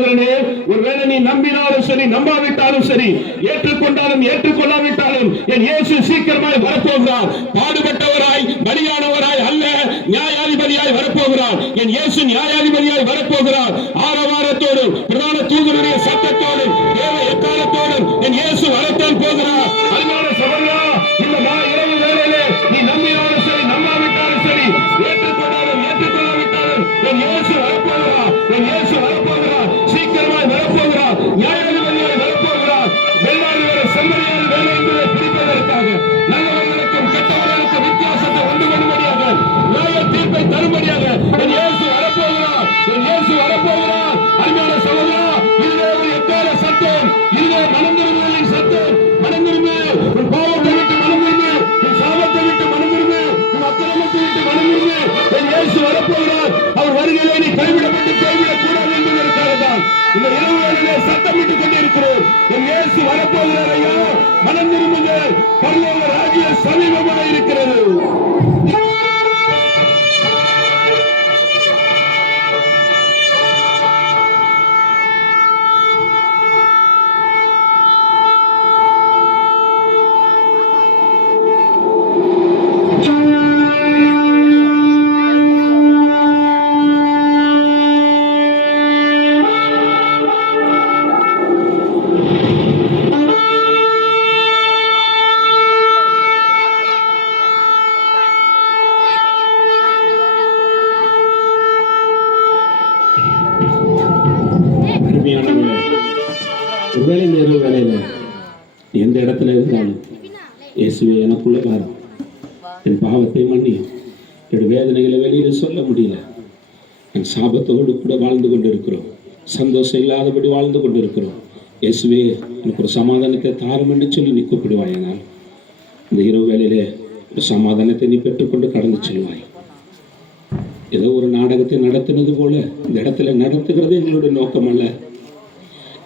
சகோதரனே, ஒருவேளை நீ நம்பினாலும் சரி நம்பாவிட்டாலும் சரி, ஏற்றுக்கொண்டாலும் ஏற்றுக்கொள்ளாவிட்டாலும் என் இயேசு சீக்கிரமாய் வரப்போகிறார். பாடுபட்டவராய் பலியானவராய் அல்ல, நியாயாதிபதியாய் வரப்போகிறார். என் இயேசு நியாயாதிபதியாய் வரப்போகிறார். ஆரவாரத்தோடு பிரதான தூதருடைய சத்தத்தோடு தேவ எக்காலத்தோடு என் இயேசு வரத்தான் போகிறார். அதனால சகோதரா, இந்த இரவு வேளையிலே நீ நம்பினாலும் சரி நம்பாவிட்டாலும் சரி, ஏற்றுக்கொண்டாலும் ஏற்றுக்கொள்ளாவிட்டாலும் என் இயேசு வரப்போகிறார். என் இயேசு வரப்போகிறார். சீக்கிரமாய் வரப்போகிறார். நியாயாதிபதியாய் வரப்போகிறார். வெள்ளாடு வேற செம்மறியாடு வேலை என்பதை பிரிப்பதற்காக, நல்லவர்களுக்கும் கெட்டவர்களுக்கும் வித்தியாசத்தை கொண்டு வரும்படியாக, நியாய தீர்ப்பை தரும்படியாக என் இயேசு வரப்போகிறார். என் இயேசு வரப்போகிறார். அருமையான சகோதரா, இதுவே ஒரு எக்கால சத்தம். இதுவே மனம் திரும்புதலின் சத்தம். மனம் திரும்பு, உன் பாவத்தை விட்டு மனம் திரும்பு, உன் சாபத்தை விட்டு மனம் திரும்பு, உன் அக்கிரமத்தை விட்டு மனம் திரும்பு. என் இயேசு வரப்போகிறார். அவர் வருகையிலே நீ கைவிடப்பட்டு கைவிடக் கூடாது என்பதற்காக தான் இந்த இரவு வேளையிலே சத்தமிட்டுக் கொண்டிருக்கிறோம். என் இயேசு வரப்போகிறார். ஐயா, மனம் திரும்புங்கள். பரலோக ராஜ்யம் சமீபமாக இருக்கிறது. ஒருவேளை இந்த இரவு வேலையில எந்த இடத்துல இருந்தாலும் இயேசுவே எனக்குள்ள பாரும், என் பாவத்தை மன்னி, என் வேதனைகளை வெளியில சொல்ல முடியல, என் சாபத்தோடு கூட வாழ்ந்து கொண்டிருக்கிறோம், சந்தோஷம் இல்லாதபடி வாழ்ந்து கொண்டிருக்கிறோம், இயேசுவே எனக்கு ஒரு சமாதானத்தை தாரும் என்று சொல்லி நீ கூப்பிடுவாயனால் இந்த இரவு வேலையிலே ஒரு சமாதானத்தை நீ பெற்றுக்கொண்டு கடந்து செல்வாய். ஏதோ ஒரு நாடகத்தை நடத்தினது போல இந்த இடத்துல நடத்துகிறது எங்களுடைய நோக்கம் அல்ல.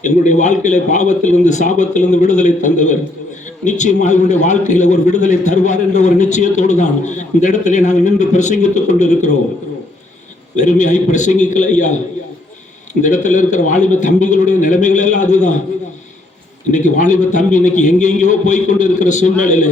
எங்களுடைய வாழ்க்கையில பாவத்திலிருந்து சாபத்திலிருந்து விடுதலை தந்தவர் நிச்சயமாக உங்களுடைய வாழ்க்கையில ஒரு விடுதலை தருவார் என்ற ஒரு நிச்சயத்தோடு தான் இந்த இடத்துல நாங்கள் நின்று பிரசங்கித்துக் கொண்டிருக்கிறோம். வெறுமையாய் பிரசங்கிக்கல ஐயா. இந்த இடத்துல இருக்கிற வாலிப தம்பிகளுடைய நிலைமைகள் எல்லாம் அதுதான். இன்னைக்கு வாலிப தம்பி இன்னைக்கு எங்கெங்கயோ போய்கொண்டு இருக்கிற சூழ்நிலையில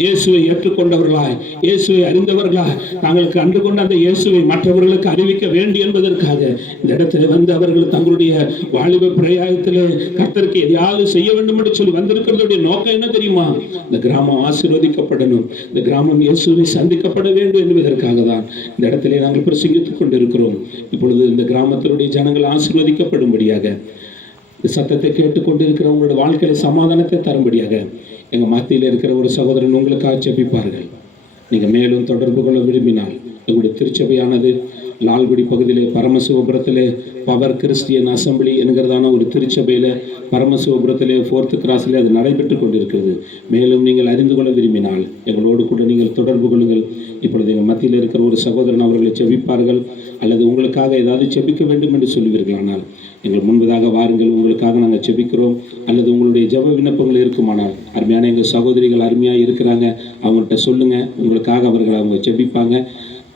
இயேசுவை ஏற்றுக்கொண்டவர்களாய், இயேசுவை அறிந்தவர்களாய் நாங்கள் கண்டு கொண்ட அந்த இயேசுவை மற்றவர்களுக்கு அறிவிக்க வேண்டும் என்பதற்காக இந்த இடத்துல வந்து அவர்கள் தங்களுடைய வாலிப பிரயாயத்திலே கர்த்தருக்கு எதையாவது செய்ய வேண்டும் என்று சொல்லி வந்திருக்கிறதுடைய நோக்கம் என்ன தெரியுமா? இந்த கிராமம் ஆசீர்வதிக்கப்படணும், இந்த கிராமம் இயேசுவை சந்திக்கப்பட வேண்டும் என்பதற்காக தான் இந்த இடத்திலே நாங்கள் பிரசங்கித்துக் கொண்டிருக்கிறோம். இப்பொழுது இந்த கிராமத்தினுடைய ஜனங்கள் ஆசீர்வதிக்கப்படும்படியாக, இந்த சத்தத்தை கேட்டுக்கொண்டிருக்கிறவங்களோட வாழ்க்கையில சமாதானத்தை தரும்படியாக எங்க மத்தியில் இருக்கிற ஒரு சகோதரன் உங்களுக்காக ஜெபிப்பார்கள். நீங்க மேலும் தொடர்பு கொள்ள விரும்பினால் எங்களுடைய திருச்சபையானது லால்குடி பகுதியிலே பரமசிவபுரத்திலே பவர் கிறிஸ்டியன் அசம்பிளி என்கிறதான ஒரு திருச்சபையில பரமசிவபுரத்திலே 4th கிராஸிலே அது நடைபெற்று கொண்டிருக்கிறது. மேலும் நீங்கள் அறிந்து கொள்ள விரும்பினால் எங்களோடு கூட நீங்கள் தொடர்பு கொள்ளுங்கள். இப்பொழுது எங்கள் மத்தியில் இருக்கிற ஒரு சகோதரன் அவர்களை செபிப்பார்கள். அல்லது உங்களுக்காக ஏதாவது செபிக்க வேண்டும் என்று சொல்லுவீர்களானால் எங்கள் முன்பதாக வாருங்கள், உங்களுக்காக நாங்கள் செபிக்கிறோம். அல்லது உங்களுடைய ஜெப விண்ணப்பங்கள் இருக்குமானால் அருமையான எங்கள் சகோதரிகள் அருமையாக இருக்கிறாங்க, அவங்கள்ட்ட சொல்லுங்க, உங்களுக்காக அவர்கள் அவங்க செபிப்பாங்க.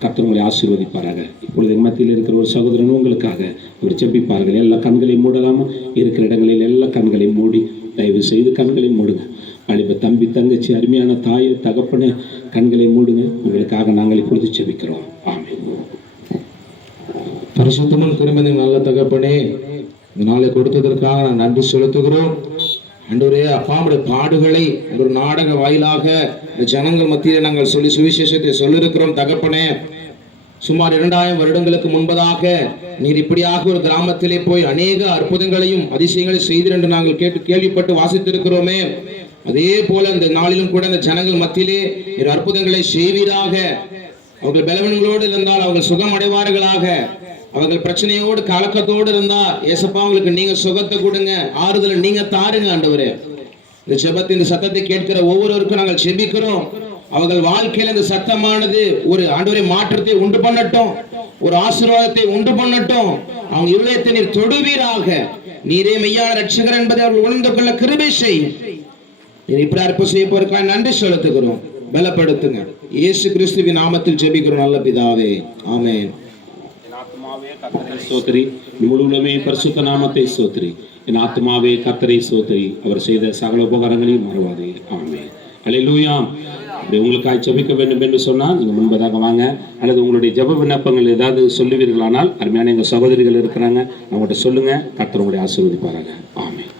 கர்த்தர் உங்களை ஆசீர்வதிப்பாராக. இப்பொழுது எங்கள் மத்தியில் இருக்கிற ஒரு சகோதரன் உங்களுக்காக ஒரு செபிப்பார்கள். எல்லா கண்களையும் மூடலாமல் இருக்கிற இடங்களில் எல்லா கண்களையும் மூடி தயவு செய்து கண்களையும் மூடுங்க. வாலிப தம்பி தங்கச்சி அருமையான தாய் தகப்பன கண்களை மூடுங்க. உங்களுக்காக நாங்கள் இப்பொழுது செபிக்கிறோம். ஆமென். பரிசுத்தமும் திருமணம் நல்ல தகப்பனே, இந்த நாளை கொடுத்ததற்காக நான் நன்றி செலுத்துகிறோம். ஆண்டவரே, அப்பாவுடைய பாடுகளை ஒரு நாடக வாயிலாக இந்த ஜனங்கள் மத்தியில் நாங்கள் சொல்லி சுவிசேஷத்தை சொல்லியிருக்கிறோம். தகப்பனே, சுமார் 2000 வருடங்களுக்கு முன்பதாக நீர் இப்படியாக ஒரு கிராமத்திலே போய் அநேக அற்புதங்களையும் அதிசயங்களையும் செய்தீர் என்று நாங்கள் கேள்விப்பட்டு வாசித்திருக்கிறோமே. அதே போல இந்த நாளிலும் கூட இந்த ஜனங்கள் மத்தியிலே நீர் அற்புதங்களை செய்வீராக. அவர்கள் பலவீனங்களோடு இருந்தால் அவர்கள் சுகம் அடைவார்களாக. அவர்கள் பிரச்சனையோடு கலக்கத்தோடு இருந்தா ஏசப்பா அவங்களுக்கு நீங்க சுகத்தை கொடுங்க, ஆறுதலை நீங்க தாருங்க. ஆண்டவரே, இந்த செபத்தை இந்த சத்தத்தை கேட்கிற ஒவ்வொருவருக்கும் நாங்கள் செபிக்கிறோம். அவர்கள் வாழ்க்கையில இந்த சத்தமானது ஒரு ஆண்டவரே மாற்றத்தை உண்டு பண்ணட்டும், ஒரு ஆசீர்வாதத்தை உண்டு பண்ணட்டும். அவங்க இருதயத்தை நீர் தொடுவீராக. நீரே மெய்யான ரட்சகர் என்பதை அவர்கள் உணர்ந்து கொள்ள கிருபை செய்யும். நீர் இப்படி அற்புதம் செய்ய போறதுக்காக நன்றி செலுத்துகிறோம். பலப்படுத்துங்க. இயேசு கிறிஸ்துவின் நாமத்தில் ஜெபிக்கிறோம் நல்ல பிதாவே. ஆமென். சோத்திரி, முழு உலகமே பரிசுத்த நாமத்தை சோத்திரி. என் ஆத்மாவே கர்த்தரை சோத்திரி, அவர் செய்த சகல உபகாரங்களையும் மறவாதே. ஆமென். அல்லேலூயா. அப்படி உங்களுக்காக ஜெபிக்க வேண்டும் என்று சொன்னால் நீங்கள் முன்பதாக வாங்க, அல்லது உங்களுடைய ஜெப விண்ணப்பங்கள் ஏதாவது சொல்லுவீர்களானால் அருமையான எங்கள் சகோதரிகள் இருக்கிறாங்க, அவங்கள்ட்ட சொல்லுங்க. கர்த்தர் உங்களை ஆசீர்வதிப்பாராங்க. ஆமென்.